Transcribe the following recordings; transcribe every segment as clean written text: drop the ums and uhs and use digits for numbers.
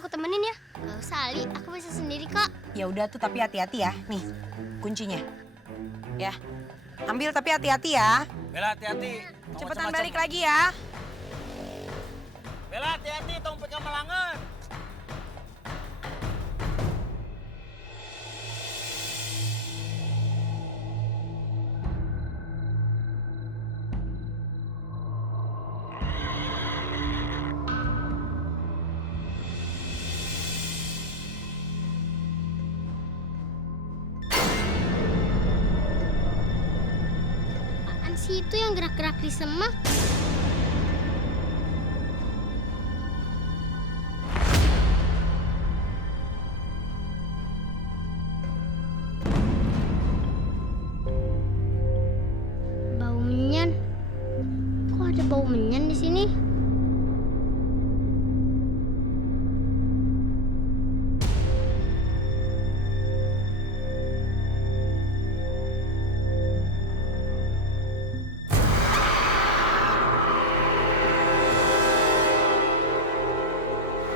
aku temenin ya? Gak usah Ali, aku bisa sendiri kok. Ya udah tuh, tapi hati-hati ya. Nih, kuncinya. Ya. Ambil tapi hati-hati ya. Bella hati-hati. Cepetan balik lagi ya. Bella hati-hati, tong pegang malangan. Apaan sih itu yang gerak-gerak di semak? Bau menyan. Kok ada bau menyan di sini?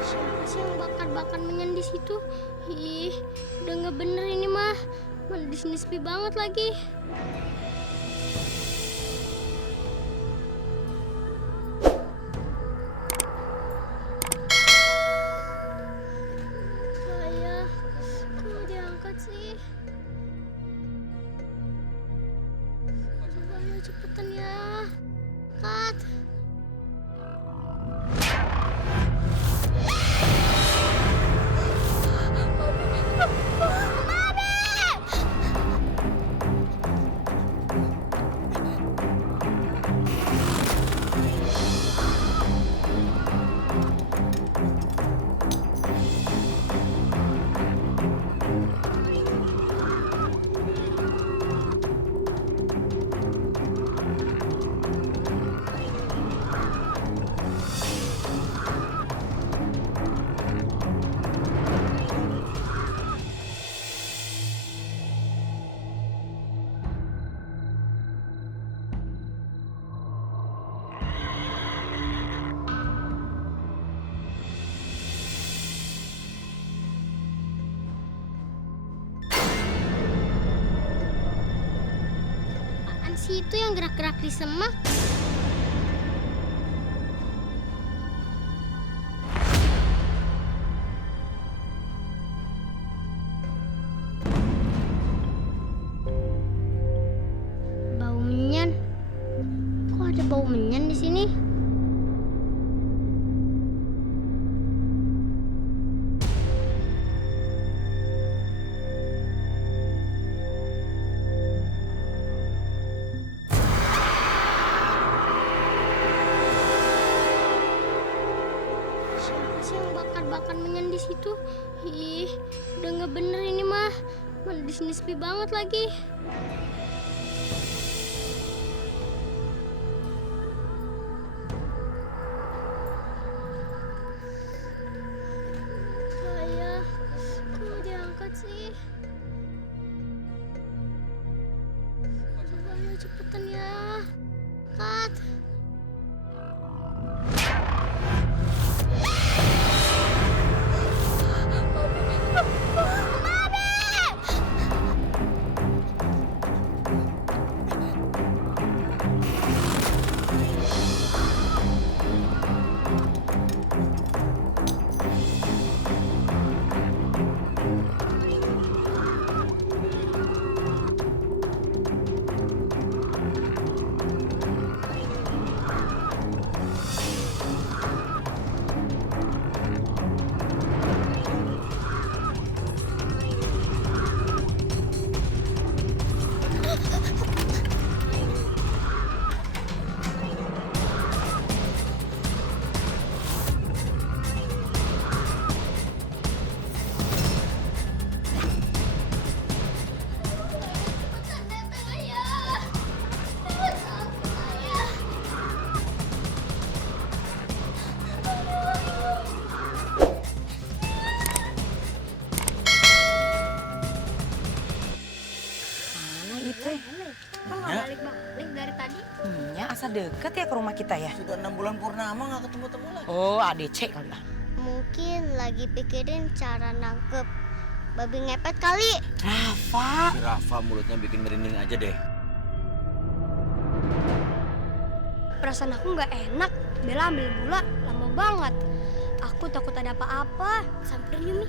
Siapa sih yang bakar-bakar menyan di situ? Ih, udah nggak bener ini mah. Mana di sini sepi banget lagi. Ayah, kok nggak diangkat sih? Coba ya cepetan ya. Kat. Apaan sih itu yang gerak-gerak di semak? Bau menyan. Kok ada bau menyan di sini? Siapa sih yang bakar-bakar menyan di situ? Ih, udah nggak bener ini mah. Mana di sini sepi banget lagi. Ayah, kok nggak diangkat sih? Coba ya cepetan ya. Kat. Asa deket ya ke rumah kita ya? Sudah 6 bulan purnama nggak ketemu-temu lagi. Oh, ADC kali ya. mungkin lagi pikirin cara nangkep babi ngepet kali. Rafa. Si Rafa mulutnya bikin merinding aja deh. Perasaan aku nggak enak. Bella ambil gula lama banget. Aku takut ada apa-apa. Samperin Yumi.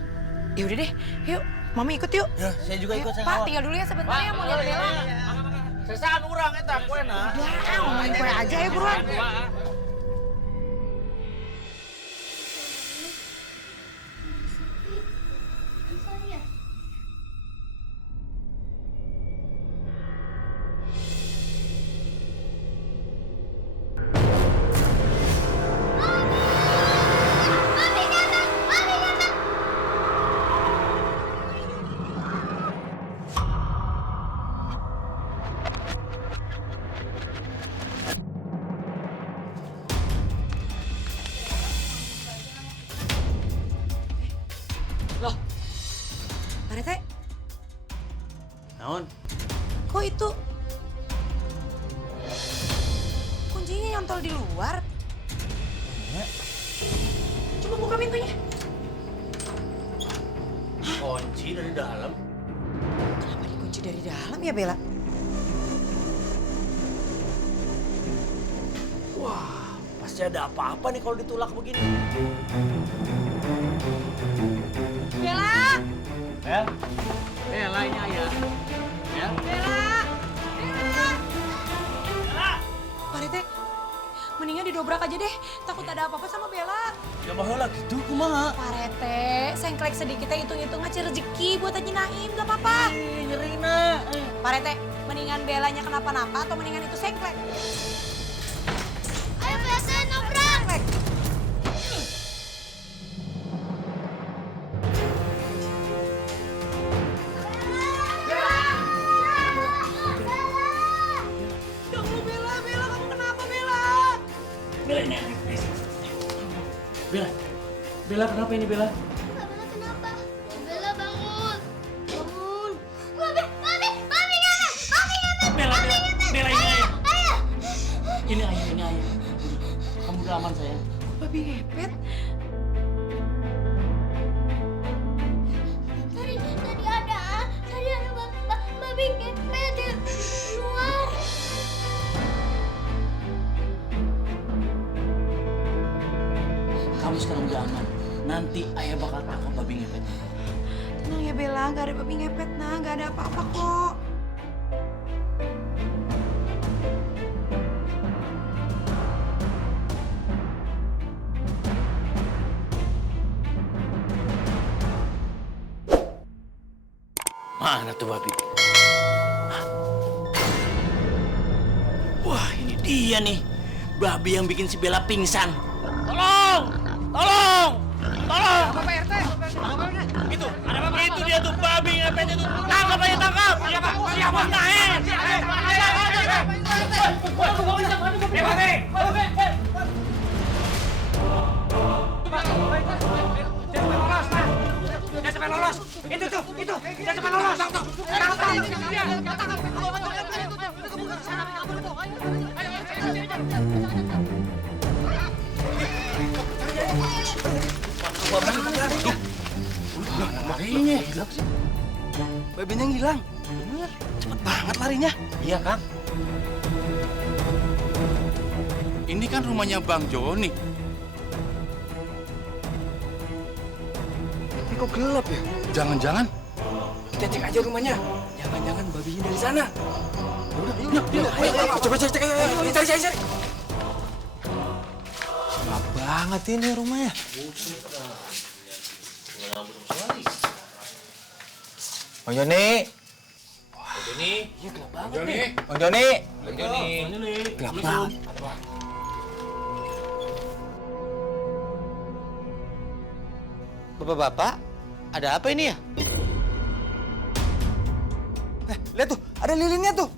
Ya udah deh, yuk. Mami ikut yuk. Ya, saya juga ikut. Pak, tinggal dulu ya sebentar ya mau lihat Bella. Sesaan urang eta kuena. Udah, ngomongin kue aja ya buruan. Loh, Pak Rete, Naon? kok itu kuncinya nyantol di luar? Coba buka pintunya. Kunci dari dalam. Kenapa dikunci dari dalam ya, Bella? Wah, pasti ada apa-apa nih kalau ditulak begini. Bella! Bel? Bella ini ayah. Bel? Bella! Bella! Pak Rete, mendingan didobrak aja deh. Takut ada apa-apa sama Bella. Ya baheula gitu kumaha? Pak Rete, sengklek sedikit ya hitung-hitung aja rezeki buat Haji Naim, gak apa-apa. Nyerina. Pak Rete, mendingan Bellanya kenapa-napa atau mendingan itu sengklek? Ayo Bella, nobrak. Sengklek. Ya Allah, Bella, Bella, kamu kenapa, Bella? Bella ini. Bella. Bella kenapa ini Bella? Bella kenapa? Bella bangun. Bangun. Mami ngepet. Mami ngepet. Bella, Bella, Bella ini ayah. Ayah. Ini ayah. Kamu udah aman sayang. Babi ngepet? Tadi ada babi ngepet di luar. Kamu sekarang udah aman. Nanti ayah bakal tangkap babi ngepet. Tenang ya Bella, nggak ada babi ngepet nah, nggak ada apa-apa kok. Mana tuh babi? Hah? Wah, ini dia nih. Babi yang bikin si Bella pingsan. Tolong! Tolong! Tolong! Apa Pak RT? Itu, ada apa? Itu dia tuh babi ngepet itu. Tangkap aja, tangkap! Siapa? Siapa? Naik! Larinya. Babinya ngilang. Bener. Cepet banget larinya. Iya, Kang. Ini kan rumahnya Bang Joni. Tapi kok gelap ya? Jangan-jangan kita cek aja rumahnya. Jangan-jangan babinya dari sana. Udah, yuk. Ayo, coba cek. Ayo, cari. Gelap banget ini rumahnya. Bang Joni. Iya, gelap banget. Bang Joni. Joni. Gelap banget. Bapak-bapak, ada apa ini ya? Lihat tuh, ada lilinnya tuh.